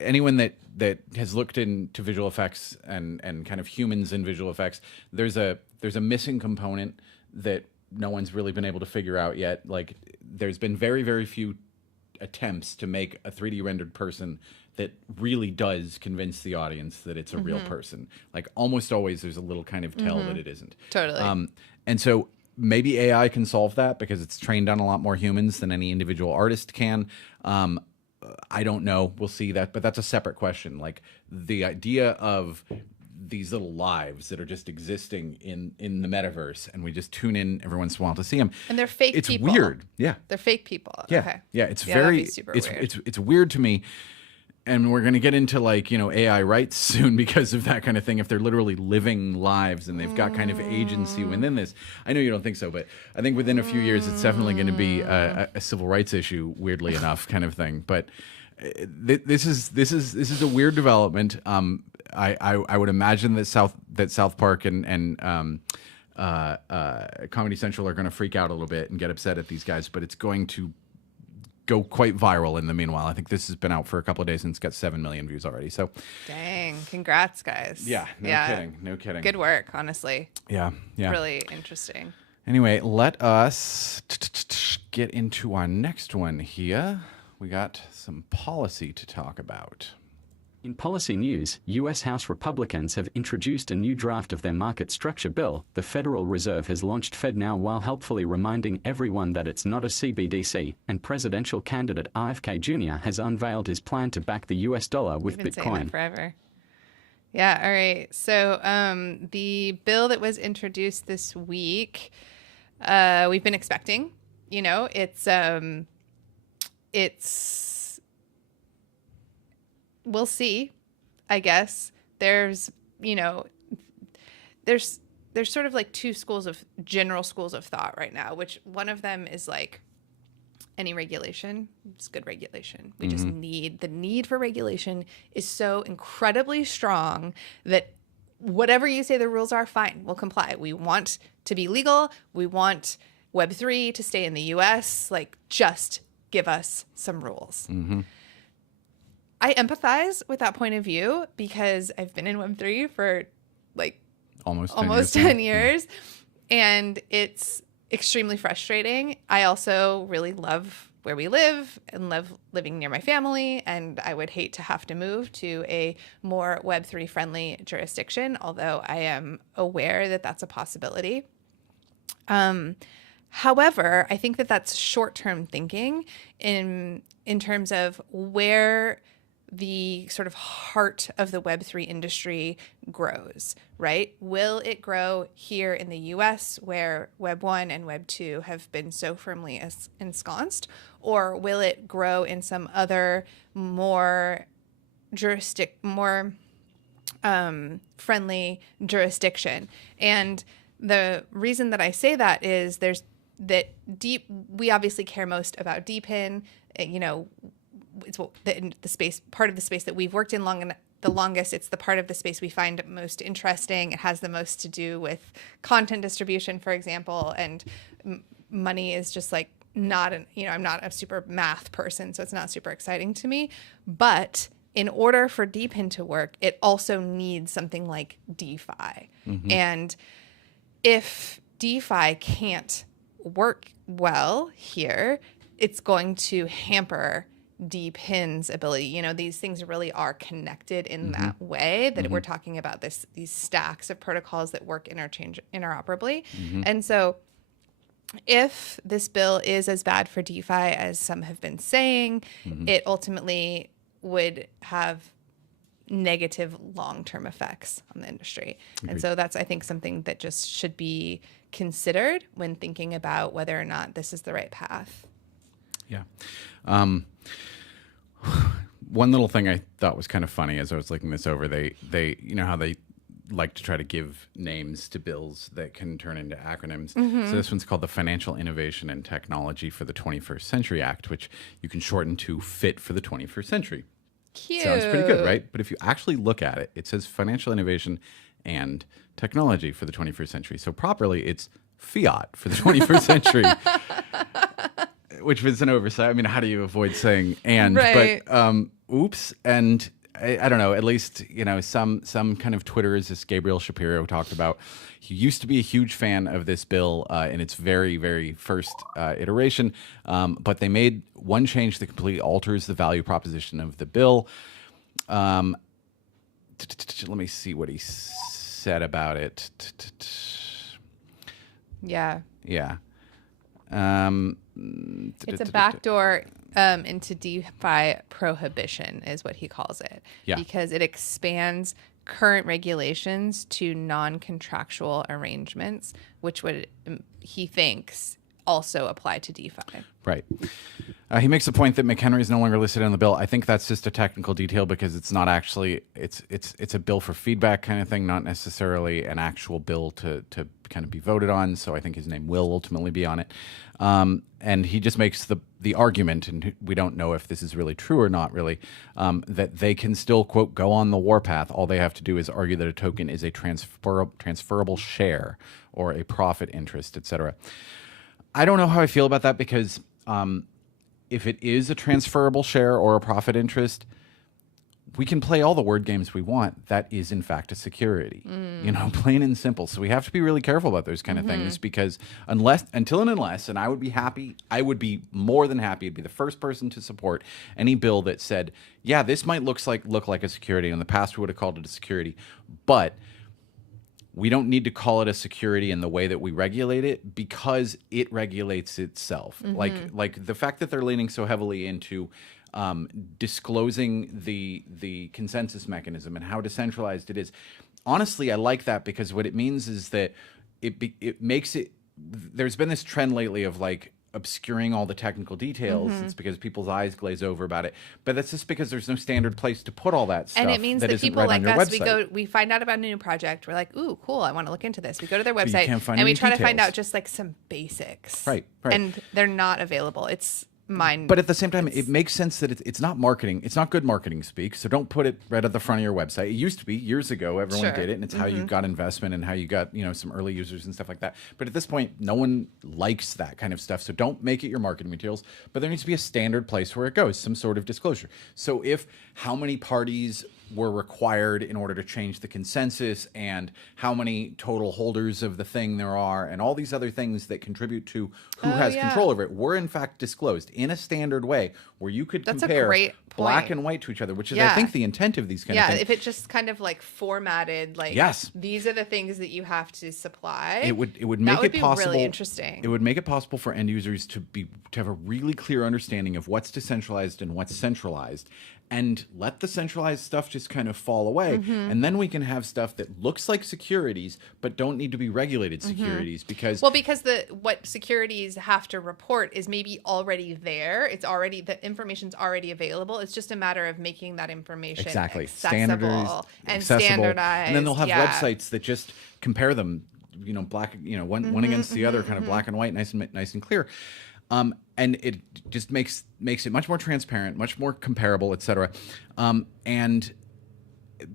anyone that has looked into visual effects and kind of humans in visual effects, there's a missing component that no one's really been able to figure out yet. Like, there's been very, very few attempts to make a 3D rendered person that really does convince the audience that it's a real person. Like, almost always there's a little kind of tell that it isn't. Totally. And so maybe AI can solve that because it's trained on a lot more humans than any individual artist can. I don't know. We'll see that, but that's a separate question. Like, the idea of these little lives that are just existing in the metaverse, and we just tune in every once in a while to see them. And they're fake it's people. It's weird. Yeah. They're fake people. Yeah. Okay. Yeah. It's that'd very, be super weird. It's weird to me. And we're going to get into AI rights soon because of that kind of thing. If they're literally living lives and they've got kind of agency within this. I know you don't think so, but I think within a few years, it's definitely going to be a civil rights issue, weirdly enough, kind of thing. But this is a weird development. I would imagine that South Park and Comedy Central are going to freak out a little bit and get upset at these guys, but it's going to go quite viral in the meanwhile. I think this has been out for a couple of days and it's got 7 million views already. So, dang, congrats, guys. Yeah, no kidding. Good work, honestly. Yeah. Really interesting. Anyway, let us get into our next one here. We got some policy to talk about. In policy news, U.S. House Republicans have introduced a new draft of their market structure bill. The Federal Reserve has launched FedNow while helpfully reminding everyone that it's not a CBDC, and presidential candidate RFK Jr. has unveiled his plan to back the U.S. dollar with We've been saying Bitcoin. that forever. Yeah, all right. So the bill that was introduced this week, we've been expecting. It's we'll see, I guess. There's sort of like two general schools of thought right now, which one of them is like any regulation is good regulation. We just need, the need for regulation is so incredibly strong that whatever you say the rules are, fine, we'll comply. We want to be legal. We want Web3 to stay in the US. Like, just give us some rules. I empathize with that point of view because I've been in Web3 for like almost 10 years, and it's extremely frustrating. I also really love where we live and love living near my family, and I would hate to have to move to a more Web3 friendly jurisdiction, although I am aware that that's a possibility. However, I think that that's short-term thinking in terms of where the sort of heart of the Web3 industry grows, right? Will it grow here in the US where Web 1 and Web 2 have been so firmly ensconced, or will it grow in some other more friendly jurisdiction? And the reason that I say that is we obviously care most about DePIN, it's the space, part of the space that we've worked in the longest. It's the part of the space we find most interesting. It has the most to do with content distribution, for example, and money is just like I'm not a super math person, so it's not super exciting to me. But in order for DePIN to work, it also needs something like DeFi. And if DeFi can't work well here, it's going to hamper DePIN's ability. These things really are connected in that way that we're talking about these stacks of protocols that work interoperably. And so if this bill is as bad for DeFi as some have been saying, it ultimately would have negative long-term effects on the industry. Agreed. And so that's, I think, something that just should be considered when thinking about whether or not this is the right path. Yeah. One little thing I thought was kind of funny as I was looking this over, they how they like to try to give names to bills that can turn into acronyms. So this one's called the Financial Innovation and Technology for the 21st Century Act, which you can shorten to FIT for the 21st Century. Cute. Sounds pretty good, right? But if you actually look at it, it says Financial Innovation and Technology for the 21st Century. So properly, it's fiat for the 21st century. which was an oversight. I mean, how do you avoid saying and? Right. But oops, and I don't know. At least some kind of Twitterers, as Gabriel Shapiro talked about. He used to be a huge fan of this bill in its very, very first iteration, but they made one change that completely alters the value proposition of the bill. Let me see what he said about it. Yeah. Yeah. It's a backdoor into DeFi prohibition is what he calls it. Yeah. Because it expands current regulations to non-contractual arrangements, which would, he thinks, also apply to DeFi. Right. He makes the point that McHenry is no longer listed on the bill. I think that's just a technical detail because it's not actually it's a bill for feedback kind of thing, not necessarily an actual bill to kind of be voted on. So I think his name will ultimately be on it. And he just makes the argument, and we don't know if this is really true or not really, that they can still, quote, go on the warpath. All they have to do is argue that a token is a transferable share or a profit interest, etc. I don't know how I feel about that because if it is a transferable share or a profit interest, we can play all the word games we want. That is, in fact, a security, plain and simple. So we have to be really careful about those kind of things because unless, and I would be happy, I would be more than happy, I'd be the first person to support any bill that said, yeah, this might look like a security. In the past, we would have called it a security, but we don't need to call it a security in the way that we regulate it because it regulates itself. Like the fact that they're leaning so heavily into disclosing the consensus mechanism and how decentralized it is. Honestly, I like that because what it means is that it makes it. There's been this trend lately of like obscuring all the technical details. It's because people's eyes glaze over about it, but that's just because there's no standard place to put all that stuff. And it means that people right like us, website. we find out about a new project. We're like, ooh, cool. I want to look into this. We go to their you website can't find and we any try to find details. out just like some basics. Right. And they're not available. It's mind. But at the same time, it makes sense that it's not marketing. It's not good marketing speak. So don't put it right at the front of your website. It used to be years ago. Everyone Sure. did it, and it's how you got investment and how you got some early users and stuff like that. But at this point, no one likes that kind of stuff. So don't make it your marketing materials. But there needs to be a standard place where it goes, some sort of disclosure. So if how many parties were required in order to change the consensus and how many total holders of the thing there are and all these other things that contribute to who has control over it were in fact disclosed in a standard way where you could compare a great black point. and white to each other, which is I think the intent of these kind of things. Yeah, if it just kind of like formatted like these are the things that you have to supply. It would make it possible. Be really interesting. It would make it possible for end users to have a really clear understanding of what's decentralized and what's centralized, and let the centralized stuff just kind of fall away. And then we can have stuff that looks like securities, but don't need to be regulated securities because what securities have to report is maybe already there. It's already, the information's already available. It's just a matter of making that information accessible and standardized. And then they'll have websites that just compare them, black, one against the other, kind of black and white, nice and clear. And it just makes it much more transparent, much more comparable, et cetera. And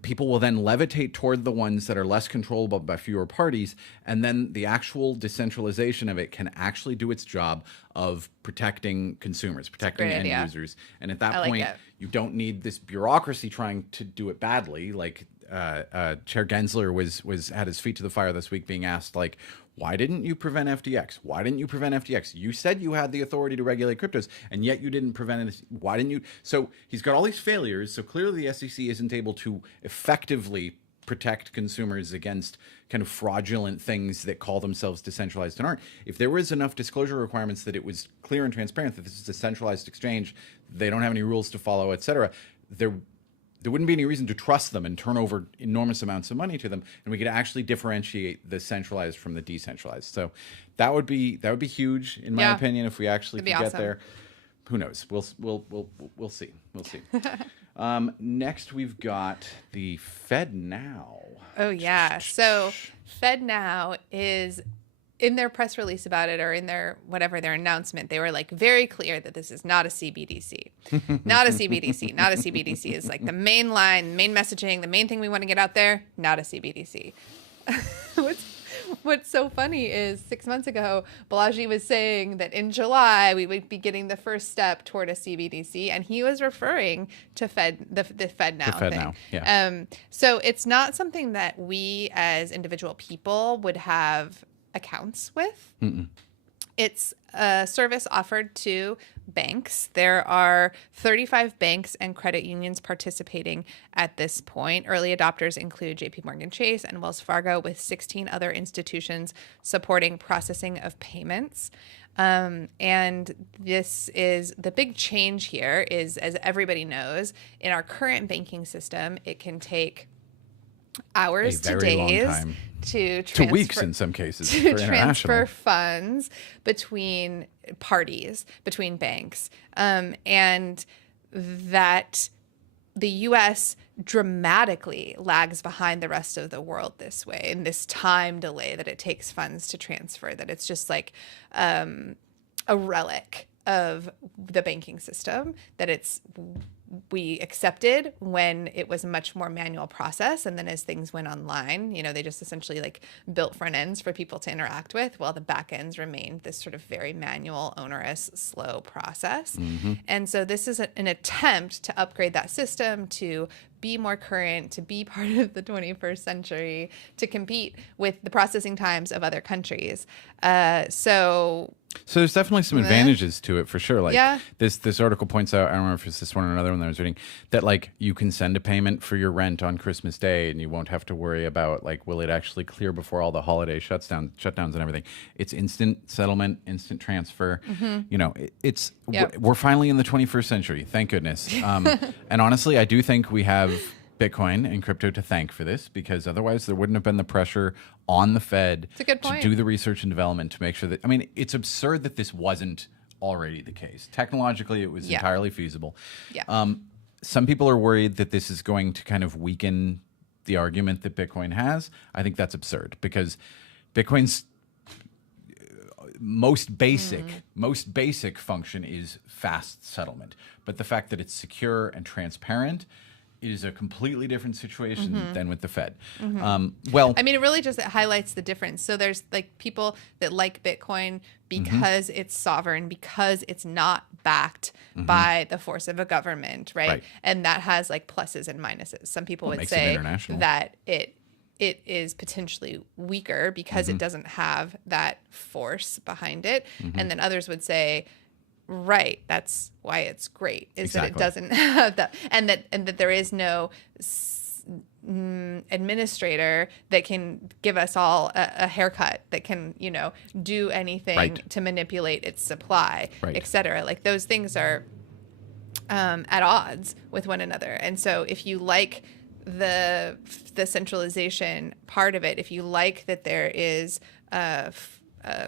people will then levitate toward the ones that are less controllable by fewer parties. And then the actual decentralization of it can actually do its job of protecting consumers, protecting end users. And at that point, you don't need this bureaucracy trying to do it badly. Like Chair Gensler had his feet to the fire this week being asked, like, why didn't you prevent FTX? Why didn't you prevent FTX? You said you had the authority to regulate cryptos, and yet you didn't prevent it. Why didn't you? So he's got all these failures. So clearly the SEC isn't able to effectively protect consumers against kind of fraudulent things that call themselves decentralized and aren't. If there was enough disclosure requirements that it was clear and transparent that this is a centralized exchange, they don't have any rules to follow, et cetera, there wouldn't be any reason to trust them and turn over enormous amounts of money to them, and we could actually differentiate the centralized from the decentralized. So that would be huge, in my opinion, if we actually could get there. Who knows? We'll see. We'll see. Next, we've got the FedNow. Oh yeah. So FedNow is, in their press release about it, or in their announcement, they were like very clear that this is not a CBDC. Not a CBDC. Not a CBDC is like the main line, main messaging, the main thing we want to get out there. Not a CBDC. what's so funny is 6 months ago, Balaji was saying that in July we would be getting the first step toward a CBDC, and he was referring to the FedNow thing. FedNow, yeah. So it's not something that we as individual people would have accounts with. It's a service offered to banks. There are 35 banks and credit unions participating at this point. Early adopters include JP Morgan Chase and Wells Fargo, with 16 other institutions supporting processing of payments. And this is the big change here is, as everybody knows, in our current banking system, it can take hours to days to weeks in some cases to transfer funds between parties, between banks, and that the U.S. dramatically lags behind the rest of the world this way, in this time delay that it takes funds to transfer, that it's just like a relic of the banking system, that we accepted when it was a much more manual process. And then as things went online, they just essentially like built front ends for people to interact with, while the back ends remained this sort of very manual, onerous, slow process. And so this is an attempt to upgrade that system to be more current, to be part of the 21st century, to compete with the processing times of other countries. So there's definitely some advantages to it for sure. Like Yeah. this article points out, I don't remember if it's this one or another one that I was reading, that like you can send a payment for your rent on Christmas Day and you won't have to worry about like, will it actually clear before all the holiday shutdowns and everything. It's instant settlement, instant transfer. We're finally in the 21st century. Thank goodness. And honestly, I do think we have Bitcoin and crypto to thank for this, because otherwise there wouldn't have been the pressure on the Fed to do the research and development to make sure that, it's absurd that this wasn't already the case. Technologically, it was entirely feasible. Yeah. Some people are worried that this is going to kind of weaken the argument that Bitcoin has. I think that's absurd, because Bitcoin's most basic function is fast settlement. But the fact that it's secure and transparent is a completely different situation than with the Fed. It really just highlights the difference. So there's like people that like Bitcoin because it's sovereign, because it's not backed by the force of a government, right? And that has like pluses and minuses. Some people would say that it is potentially weaker because it doesn't have that force behind it. And then others would say, right, that's why it's great, is that it doesn't have that, and that there is no administrator that can give us all a haircut, that can do anything to manipulate its supply, etc. Like those things are at odds with one another. And so if you like the centralization part of it, if you like that there is a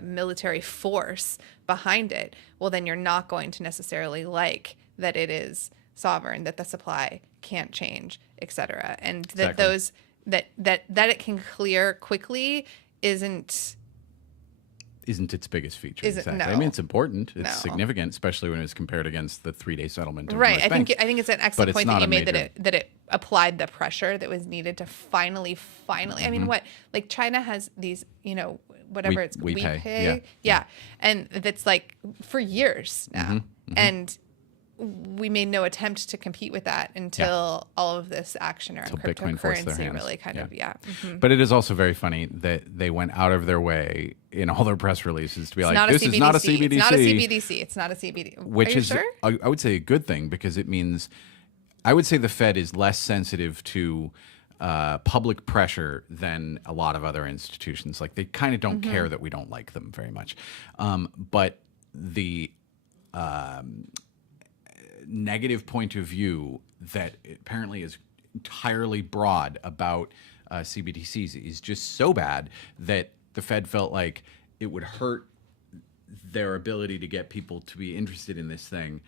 military force behind it, well, then you're not going to necessarily like that it is sovereign, that the supply can't change, etc. And that those that it can clear quickly isn't its biggest feature. No. It's important. It's significant, especially when it's compared against the 3-day settlement. Right. I think it's an excellent point that you made, major... that it applied the pressure that was needed to finally. Like China has these, whatever it's WePay. Yeah. And that's like for years now. And we made no attempt to compete with that until all of this action around cryptocurrency really kind of. But it is also very funny that they went out of their way in all their press releases to be like, this is not a CBDC. It's not a CBDC. It's not a CBDC. Which is, sure? I would say, a good thing, because it means, I would say the Fed is less sensitive to public pressure than a lot of other institutions. Like they kind of don't care that we don't like them very much. But the negative point of view that apparently is entirely broad about CBDCs is just so bad that the Fed felt like it would hurt their ability to get people to be interested in this thing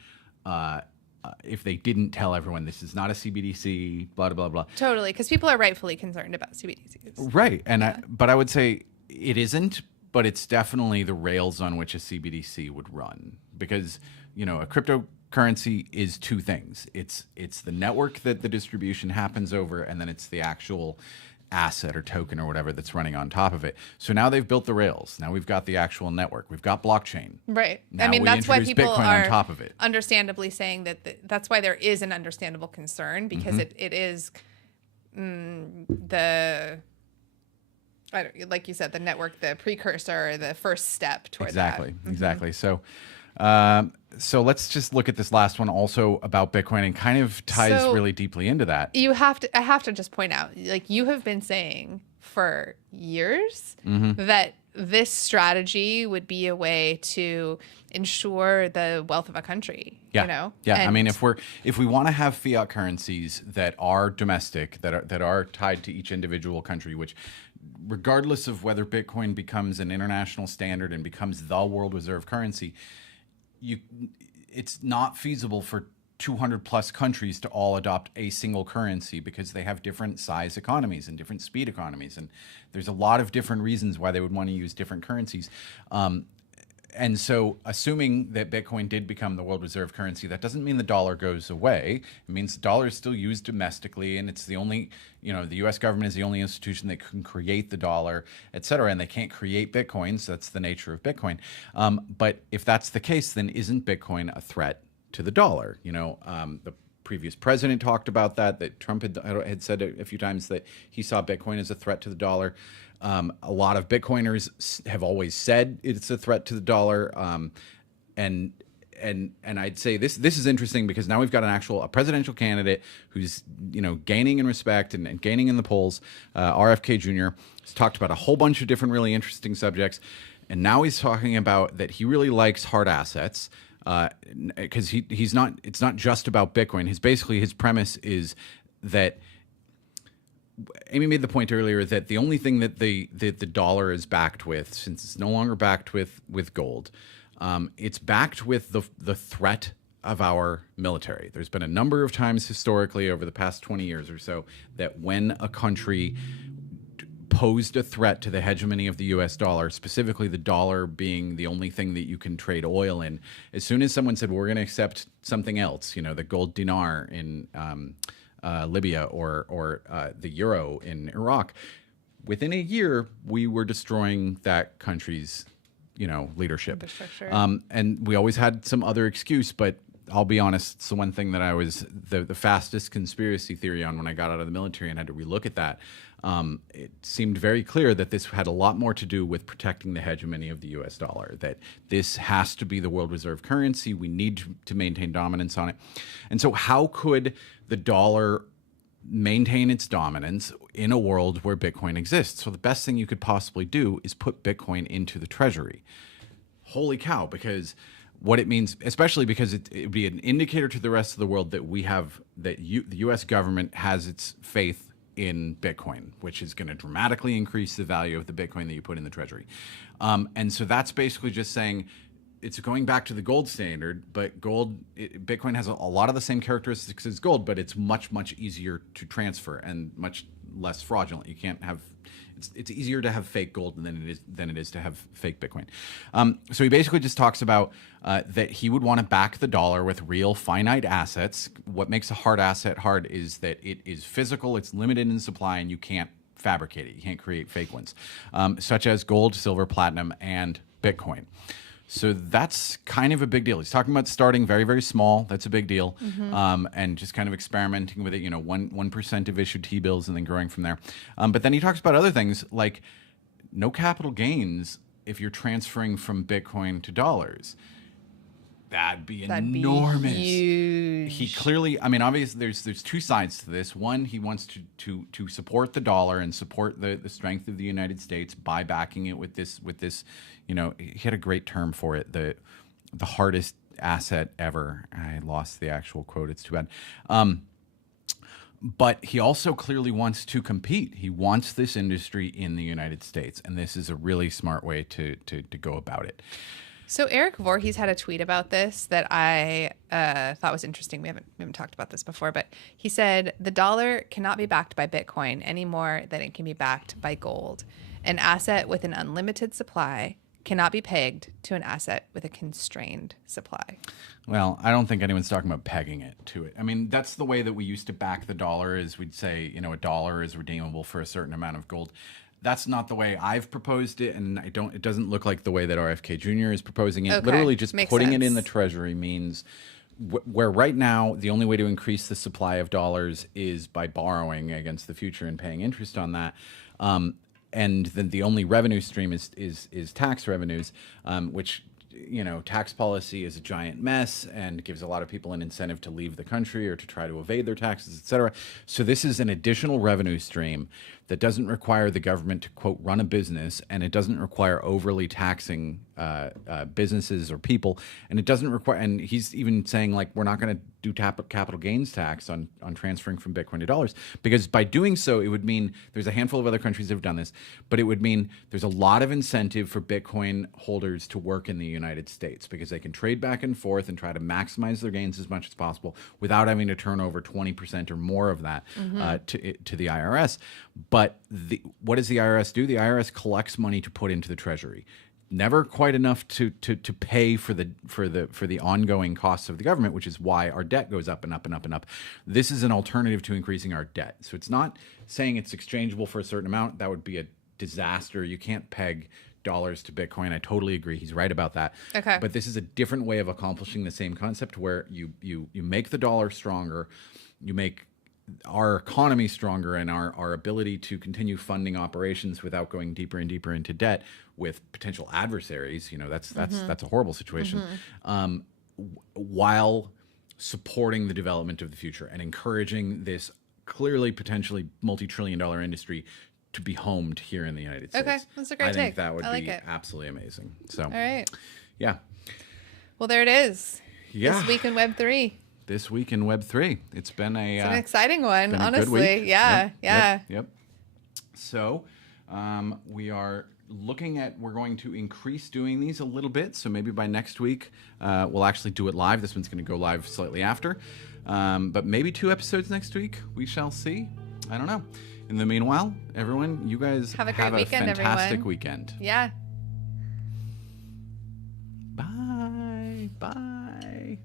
if they didn't tell everyone this is not a CBDC, blah, blah, blah. Totally, because people are rightfully concerned about CBDCs. Right, and but I would say it isn't, but it's definitely the rails on which a CBDC would run, because a cryptocurrency is two things. It's the network that the distribution happens over, and then it's the actual asset or token or whatever that's running on top of it. So now they've built the rails. Now we've got the actual network. We've got blockchain. Right. Now I mean, we that's why introduce people Bitcoin are on top of it. understandably saying that that's why there is an understandable concern, because it is like you said, the network, the precursor, the first step toward Exactly. that. Exactly. So, so let's just look at this last one also about Bitcoin, and kind of ties So really deeply into that. I have to just point out, like, you have been saying for years that this strategy would be a way to ensure the wealth of a country. Yeah. You know? Yeah. I And- mean, if we want to have fiat currencies that are domestic, that are tied to each individual country, which regardless of whether Bitcoin becomes an international standard and becomes the world reserve currency, it's not feasible for 200 plus countries to all adopt a single currency, because they have different size economies and different speed economies. And there's a lot of different reasons why they would want to use different currencies. And so assuming that Bitcoin did become the world reserve currency, that doesn't mean the dollar goes away. It means the dollar is still used domestically, and it's the only, the US government is the only institution that can create the dollar, et cetera, and they can't create Bitcoin, so that's the nature of Bitcoin. But if that's the case, then isn't Bitcoin a threat to the dollar? The previous president talked about that Trump had said a few times that he saw Bitcoin as a threat to the dollar. A lot of Bitcoiners have always said it's a threat to the dollar. And I'd say this is interesting, because now we've got a presidential candidate who's, gaining in respect and gaining in the polls. RFK Jr. has talked about a whole bunch of different really interesting subjects. And now he's talking about that he really likes hard assets. Because it's not just about Bitcoin. His premise is that Amy made the point earlier that the only thing that the dollar is backed with, since it's no longer backed with gold, it's backed with the threat of our military. There's been a number of times historically over the past 20 years or so that when a country posed a threat to the hegemony of the US dollar, specifically the dollar being the only thing that you can trade oil in, as soon as someone said, we're going to accept something else, the gold dinar in Libya or the euro in Iraq, within a year, we were destroying that country's, leadership. And we always had some other excuse, but I'll be honest, it's the one thing that I was the fastest conspiracy theory on when I got out of the military and had to relook at that. It seemed very clear that this had a lot more to do with protecting the hegemony of the US dollar, that this has to be the world reserve currency. We need to maintain dominance on it. And so how could the dollar maintain its dominance in a world where Bitcoin exists? So the best thing you could possibly do is put Bitcoin into the treasury. Holy cow, because what it means, especially because it would be an indicator to the rest of the world that the US government has its faith in Bitcoin, which is going to dramatically increase the value of the Bitcoin that you put in the treasury. And so that's basically just saying it's going back to the gold standard, but Bitcoin has a lot of the same characteristics as gold, but it's much, much easier to transfer and much less fraudulent. You can't have, it's easier to have fake gold than it is to have fake Bitcoin. So he basically just talks about that he would want to back the dollar with real finite assets. What makes a hard asset hard is that it is physical, it's limited in supply, and you can't fabricate it. You can't create fake ones, such as gold, silver, platinum, and Bitcoin. So that's kind of a big deal. He's talking about starting very, very small. That's a big deal. And just kind of experimenting with it, 1% of issued T-bills and then growing from there. But then he talks about other things like no capital gains if you're transferring from Bitcoin to dollars. That'd be enormous. Huge. He clearly, obviously there's two sides to this. One, he wants to support the dollar and support the strength of the United States by backing it with this, he had a great term for it, the hardest asset ever. I lost the actual quote. It's too bad. But he also clearly wants to compete. He wants this industry in the United States, and this is a really smart way to go about it. So Eric Voorhees had a tweet about this that I thought was interesting. We haven't talked about this before, but he said the dollar cannot be backed by Bitcoin any more than it can be backed by gold. An asset with an unlimited supply cannot be pegged to an asset with a constrained supply. Well, I don't think anyone's talking about pegging it to it. I mean, that's the way that we used to back the dollar is we'd say, you know, a dollar is redeemable for a certain amount of gold. That's not the way I've proposed it, and it doesn't look like the way that RFK Jr. is proposing it. Okay. Literally just Makes putting it in sense. the treasury means where right now the only way to increase the supply of dollars is by borrowing against the future and paying interest on that. And then the only revenue stream is tax revenues, which, you know, tax policy is a giant mess and gives a lot of people an incentive to leave the country or to try to evade their taxes, et cetera. So this is an additional revenue stream that doesn't require the government to, quote, run a business, and it doesn't require overly taxing businesses or people, and it doesn't require, and he's even saying, like, we're not going to do capital gains tax on transferring from Bitcoin to dollars, because by doing so, it would mean there's a handful of other countries that have done this, but it would mean there's a lot of incentive for Bitcoin holders to work in the United States because they can trade back and forth and try to maximize their gains as much as possible without having to turn over 20% or more of that to the IRS. But what does the IRS do? The IRS collects money to put into the treasury. Never quite enough to pay for the ongoing costs of the government, which is why our debt goes up and up and up and up. This is an alternative to increasing our debt. So it's not saying it's exchangeable for a certain amount. That would be a disaster. You can't peg dollars to Bitcoin. I totally agree. He's right about that. Okay. But this is a different way of accomplishing the same concept where you make the dollar stronger, you make our economy stronger and our ability to continue funding operations without going deeper and deeper into debt with potential adversaries. You know, that's a horrible situation. While supporting the development of the future and encouraging this clearly potentially multi-trillion-dollar industry to be homed here in the United States. Okay, that's a great I think take. that would I like be it. absolutely amazing. So, All right. yeah. Well, there it is. Yeah. This week in Web3. This week in Web3. It's been It's an exciting one, been a good honestly. week. Yeah, Yep. So we are looking at, we're going to increase doing these a little bit. So maybe by next week, we'll actually do it live. This one's going to go live slightly after. But maybe 2 episodes next week. We shall see. I don't know. In the meanwhile, everyone, you guys Have a great weekend, fantastic everyone. weekend. Yeah. Bye. Bye.